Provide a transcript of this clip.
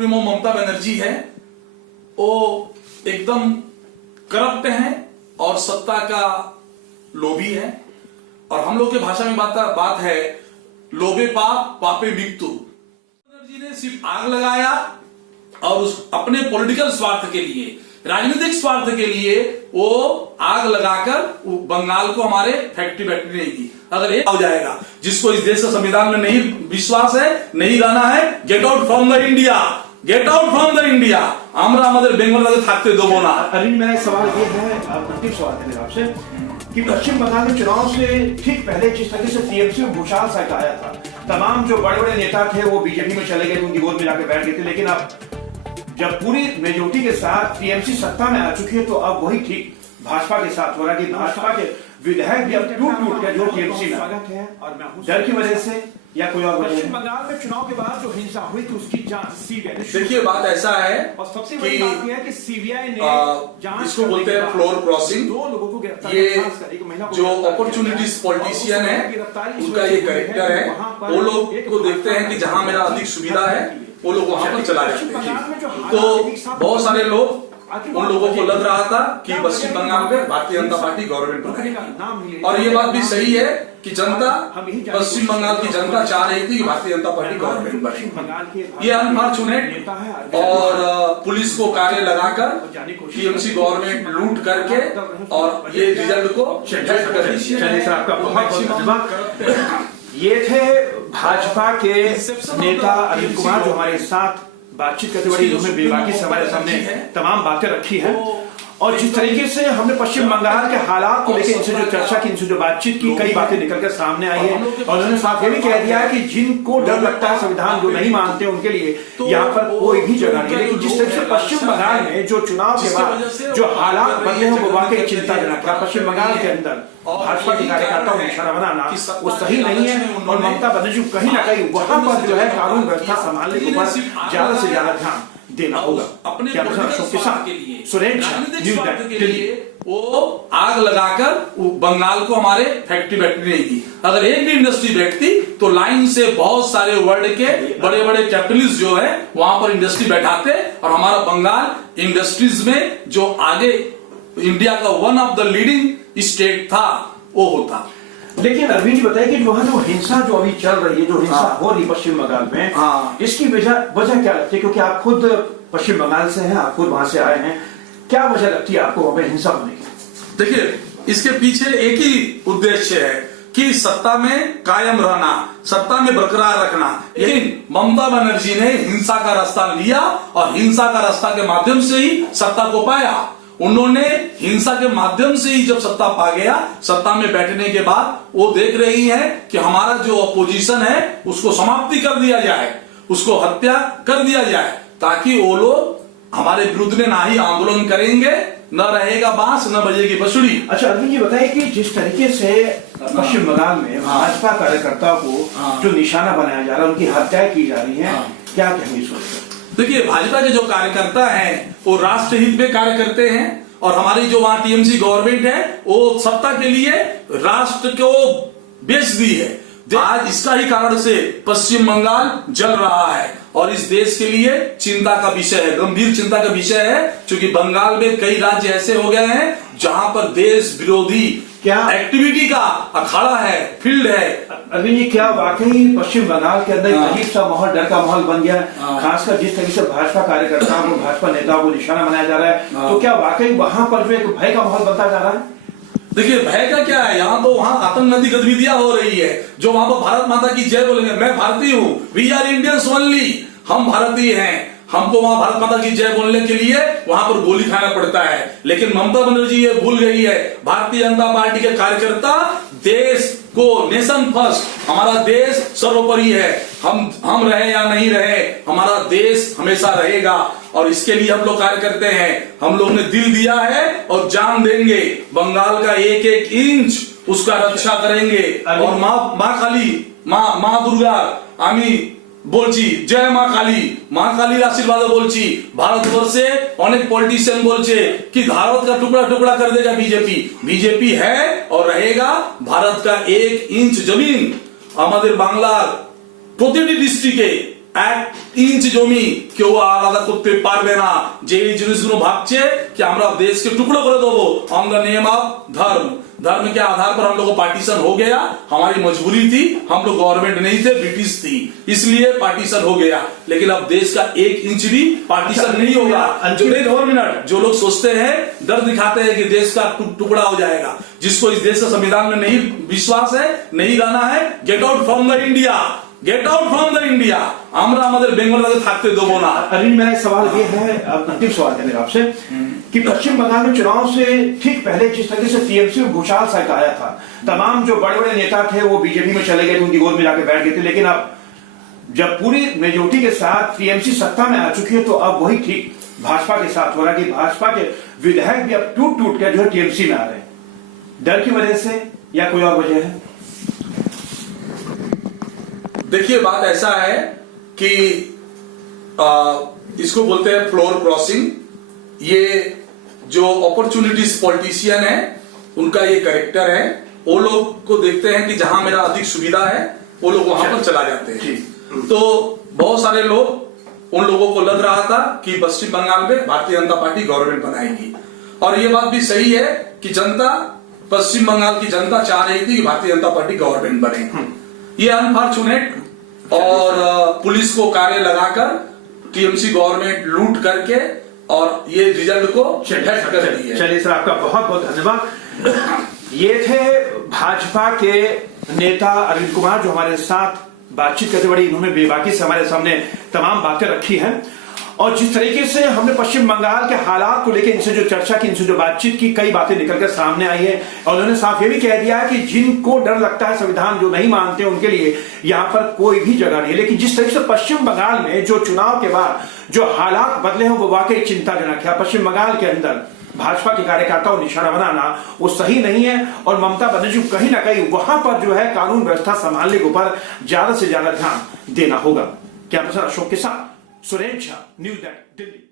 Supremo Mamata Banerjee है वो एकदम करप्ट है और सत्ता का लोभी है। और हम लोग के भाषा में बात है लोभे पाप पापे मृत्यु। बनर्जी ने सिर्फ आग लगाया और उस अपने पॉलिटिकल स्वार्थ के लिए, राजनीतिक स्वार्थ के लिए वो आग लगाकर बंगाल को हमारे फैक्ट्री नहीं दी। अगर ये हो जाएगा, जिसको इस देश का संविधान में नहीं विश्वास है, नहीं रहना है, get out from the India, get out from the India. আমরা আমাদের বেঙ্গল থাকতে দেবো না। अरविंद, मेरा एक सवाल ये है, अंतिम सवाल है मेरा आपसे, कि पश्चिम बंगाल के चुनाव से ठीक पहले जिस तरह से टीएमसी में भूचाल सा आया था, तमाम जो बड़े बड़े नेता थे वो बीजेपी में चले गए, उनकी गोद में जाकर बैठ गए थे, लेकिन अब जब पूरी मेजोरिटी के साथ टीएमसी सत्ता में आ चुकी है तो अब वही ठीक भाजपा के साथ हो रहा है कि भाजपा के विधायक भी अब टूट गया जो टीएमसी में और डर की वजह से या कोई और वजह। पश्चिम बंगाल में चुनाव के बाद जो हिंसा हुई थी उसकी जांच सीबीआई ने। देखिए बात ऐसा है और सबसे बड़ी बात यह है कि सीबीआई ने जांच, इसको बोलते हैं फ्लोर क्रॉसिंग। दो लोगों को गिरफ्तार, ये जो अपॉर्चुनिटीज पॉलिटिशियन है उनका ये कैरेक्टर है। वो लोग को देखते हैं कि जहां मेरा अधिक सुविधा है वो लोग वहां पर चला जाते हैं। तो बहुत सारे लोग उन लोगों को लग रहा था कि पश्चिम बंगाल में भारतीय जनता पार्टी गवर्नमेंट बनाएगी, और ये बात भी सही है कि जनता, पश्चिम बंगाल की जनता चाह रही थी कि भारतीय जनता पार्टी गवर्नमेंट बनेगी। ये अनफॉर्चुनेट और पुलिस को कार्य लगाकर टीएमसी गवर्नमेंट लूट करके और ये रिजल्ट को चलिए सर, आपका बहुत धन्यवाद। ये थे भाजपा के नेता अरविंद कुमार जो हमारे साथ बातचीत करते हुए उन्होंने बेबाकी से हमारे सामने तमाम बातें रखी हैं, और जिस तरीके से हमने पश्चिम बंगाल के हालात को लेकर इनसे जो चर्चा की, इनसे जो बातचीत की, कई बातें निकलकर सामने आई है। और उन्होंने साथ ये भी कह दिया है कि जिनको डर लगता है संविधान जो नहीं मानते उनके लिए यहाँ पर कोई भी जगह नहीं है। लेकिन जिस तरह से पश्चिम बंगाल में जो चुनाव के बाद जो हालात बने हैं वो वाकई चिंताजनक है। पश्चिम बंगाल के अंदर भाजपा के कार्यकर्ताओं को निशाना बनाना वो सही नहीं है, और ममता बनर्जी कहीं ना कहीं वहां पर जो है कानून व्यवस्था संभालने के ऊपर ज्यादा से ज्यादा ध्यान देना होगा। अपने वो आग लगाकर बंगाल को हमारे फैक्ट्री नहीं दी। अगर एक भी इंडस्ट्री बैठती तो लाइन से बहुत सारे वर्ल्ड के बड़े बड़े कैपिटलिस्ट जो है वहां पर इंडस्ट्री बैठाते और हमारा बंगाल इंडस्ट्रीज में जो आगे इंडिया का one of the leading state था वो होता। लेकिन अरविंद जी बताइए कि वहां जो हिंसा जो अभी चल रही है, जो हिंसा हो रही पश्चिम बंगाल में, इसकी वजह क्या लगती है? क्योंकि आप खुद पश्चिम बंगाल से हैं, आप खुद वहां से आए हैं, क्या वजह लगती है आपको वहां पर हिंसा होने की? देखिए इसके पीछे एक ही उद्देश्य है कि सत्ता में कायम रहना, सत्ता में बरकरार रखना। लेकिन ममता बनर्जी ने हिंसा का रास्ता लिया और हिंसा का रास्ता के माध्यम से ही सत्ता को पाया। उन्होंने हिंसा के माध्यम से ही जब सत्ता पा गया, सत्ता में बैठने के बाद वो देख रही है कि हमारा जो अपोजिशन है उसको समाप्ति कर दिया जाए, उसको हत्या कर दिया जाए, ताकि वो लोग हमारे विरुद्ध में ना ही आंदोलन करेंगे, न रहेगा बांस न बजेगी बंसुरी। अच्छा अरविंद जी बताइए कि जिस तरीके से पश्चिम बंगाल में भाजपा कार्यकर्ताओं को जो निशाना बनाया जा रहा है, उनकी हत्याएं की जा रही है, क्या कहेंगे इस वक्त? देखिए भाजपा के जो कार्यकर्ता हैं वो राष्ट्र हित में कार्य करते हैं, और हमारी जो वहां टीएमसी गवर्नमेंट है वो सत्ता के लिए राष्ट्र को बेच दी है। आज इसका ही कारण से पश्चिम बंगाल जल रहा है और इस देश के लिए चिंता का विषय है, गंभीर चिंता का विषय है, क्योंकि बंगाल में कई राज्य ऐसे हो गए हैं जहां पर देश विरोधी क्या एक्टिविटी का अखाड़ा है, फील्ड है। अरविंद जी क्या वाकई पश्चिम बंगाल के अंदर अजीब सा माहौल, डर का माहौल बन गया, खासकर जिस तरीके से भाजपा कार्यकर्ताओं को, भाजपा नेताओं को निशाना बनाया जा रहा है, तो क्या वाकई वहां पर जो एक भय का माहौल बनता जा रहा है? देखिए भय का क्या है, यहाँ तो वहां आतंकवादी गतिविधियां हो रही है, जो वहां पर भारत माता की जय बोलेंगे, मैं भारतीय हूँ, वी आर इंडियंस ओनली, हम भारतीय हैं, हमको वहां भारत माता की जय बोलने के लिए वहां पर गोली खाना पड़ता है। लेकिन ममता बनर्जी ये भूल गई है, भारतीय जनता पार्टी के कार्यकर्ता देश को, नेशन फर्स्ट, हमारा देश सर्वोपरि है, हम रहे या नहीं रहे, हमारा देश हमेशा रहेगा, और इसके लिए हम लोग कार्य करते हैं। हम लोग ने दिल दिया है और जान देंगे, बंगाल का एक एक इंच उसका रक्षा करेंगे। और माँ काली, माँ दुर्गा आमी বলছি জয় মা কালী, মা কালীর आशीर्वाद বলছি। भारतवर्षे अनेक पॉलिटिशियन बोलছে कि भारत का टुकड़ा टुकड़ा कर देगा बीजेपी, बीजेपी है और रहेगा। भारत का एक इंच जमीन আমাদের বাংলার প্রতিটি ডিস্ট্রিক্টে এক ইঞ্চ জমি কেউ আলাদা করতে পারবে না। যে এই জিনিসগুলো ভাবছে कि আমরা দেশকে টুকরো করে দেবো ऑन द नेम ऑफ धर्म, धर्म के आधार पर हम लोग को पार्टीशन हो गया। हमारी मजबूरी थी, हम लोग गवर्नमेंट नहीं थे, ब्रिटिश थी, इसलिए पार्टीशन हो गया। लेकिन अब देश का एक इंच भी पार्टीशन नहीं होगा। जो लोग सोचते हैं, डर दिखाते हैं कि देश का टुकड़ा हो जाएगा, जिसको इस देश के संविधान में नहीं विश्वास है, नहीं रहना है, get out from the India, get out from the India. আমরা আমাদের বেঙ্গলকে থাকতে দেবো না। अरविंद, मेरा सवाल ये है, अंतिम सवाल है मेरा आपसे, कि पश्चिम बंगाल में चुनाव से ठीक पहले जिस तरह से टीएमसी में भूचाल सा आया था, तमाम जो बड़े बड़े नेता थे वो बीजेपी में चले गए थे, उनकी गोद में जाके बैठ गए थे। लेकिन अब जब पूरी मेजोरिटी के साथ टीएमसी सत्ता में आ चुकी है, तो अब वही ठीक भाजपा के साथ हो रहा है कि भाजपा के विधायक भी अब टूट टूट कर जो है टीएमसी में आ रहे हैं। डर की वजह से या कोई और वजह है? देखिए, बात ऐसा है कि इसको बोलते हैं फ्लोर क्रॉसिंग। ये जो अपॉर्चुनिटीज पॉलिटिशियन है, उनका ये कैरेक्टर है। वो लोग को देखते हैं कि जहां मेरा अधिक सुविधा है, वो लोग वहां पर चला जाते हैं। तो बहुत सारे लोग, उन लोगों को लग रहा था कि पश्चिम बंगाल में भारतीय जनता पार्टी गवर्नमेंट बनाएगी, और ये बात भी सही है कि जनता, पश्चिम बंगाल की जनता चाह रही थी कि भारतीय जनता पार्टी गवर्नमेंट बने। ये अनफॉर्चुनेट और पुलिस को कार्य लगाकर टीएमसी गवर्नमेंट लूट करके और ये रिजल्ट को ठप कर दी है। चलिए सर, आपका बहुत बहुत धन्यवाद। ये थे भाजपा के नेता अरविंद कुमार, जो हमारे साथ बातचीत करते बड़ी इन्होंने बेबाकी से हमारे सामने तमाम बातें रखी हैं, और जिस तरीके से हमने पश्चिम बंगाल के हालात को लेकर इनसे जो चर्चा की, इनसे जो बातचीत की, कई बातें निकलकर सामने आई है। और उन्होंने साफ ये भी कह दिया है कि जिनको डर लगता है, संविधान जो नहीं मानते, उनके लिए यहाँ पर कोई भी जगह नहीं है। लेकिन जिस तरीके से पश्चिम बंगाल में जो चुनाव के बाद जो हालात बदले हैं, वो वाकई चिंताजनक है। पश्चिम बंगाल के अंदर भाजपा के कार्यकर्ताओं को निशाना बनाना वो सही नहीं है, और ममता बनर्जी को कहीं ना कहीं वहां पर जो है कानून व्यवस्था संभालने के ऊपर ज्यादा से ज्यादा ध्यान देना होगा। क्या अशोक के साथ सुरेश झा, न्यूज़ 8 दिल्ली।